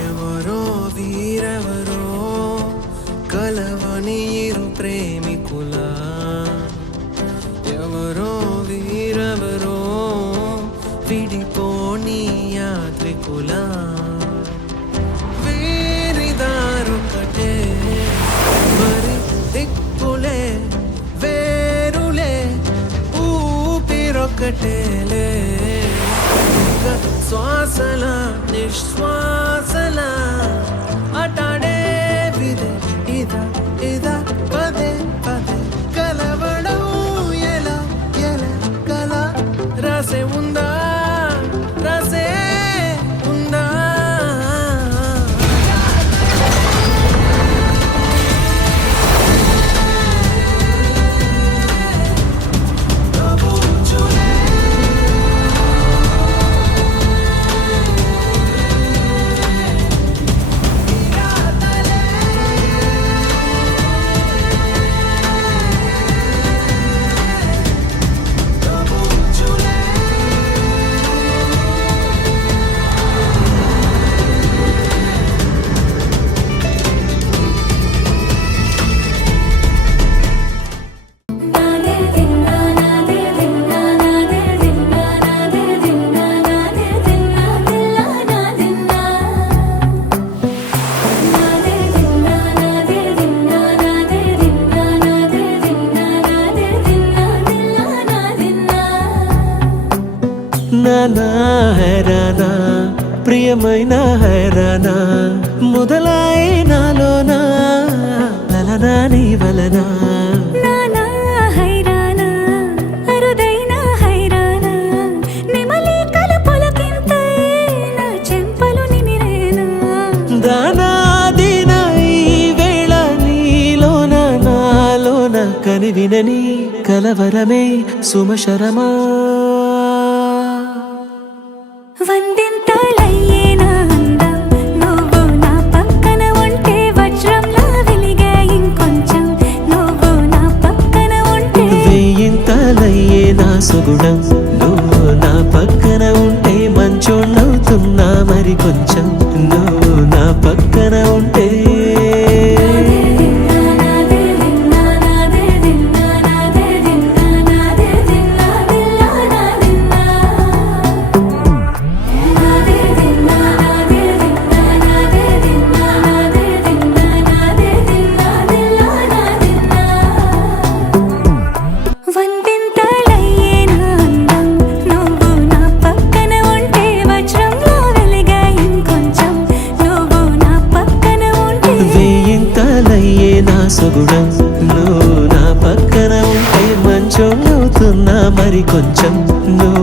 ఎవరో వీరెవరో కలవని ఇరు ప్రేమికుల ఎవరో వీరెవరో విడిపోని యాత్రికుల వీరిదారొకటే మరి దిక్కులే వేరులే ఊపిరొకటేలే శ్వాసల నిశ్వాసల అటాడే విదే ఇదా ఇదా పదే పదే కలవడం ఎలా ఎలా కల రాసే ఉందా రాసే ఉందా నానా హైరానా ప్రియమైన హైరానా మొదలాయి నాలోనా లలనా నీ వలనా నానా హైరానా అరుదైన హైరానా నిమలి కలుపులకింతై నా చెంపలు నిమిరేనా దానా దినా ఈ వేళ నీలోన నాలోన కనివినని కలవరమే సుమశరమా వందింతలయ్యేనా అందం నువ్వు నా పక్కన ఉంటే వజ్రంలా వెలిగే ఇంకొంచెం నువ్వు నా పక్కన ఉంటే వేయింతలయ్యే నా సుగుణం నువ్వు నా పక్కన ఉంటే మంచోణ్ణవుతున్నా మరి కొంచెం నువ్వు నా పక్కన ఉంటే సుగుణం నువ్వు నా పక్కన ఉంటే మంచోణ్ణవుతున్నా మరి కొంచెం నువ్వు